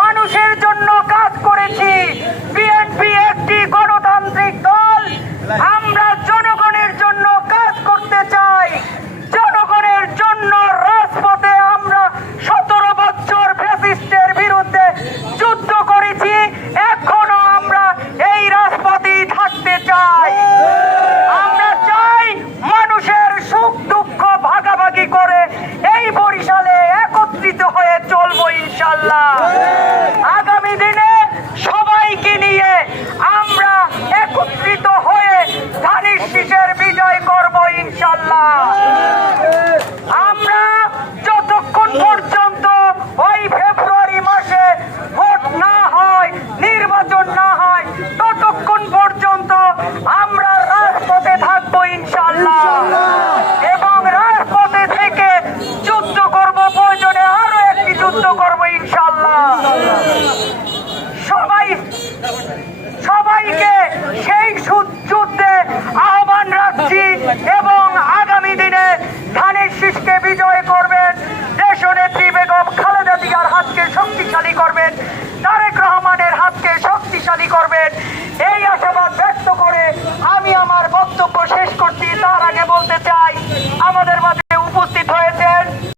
মানুষের জন্য জন্য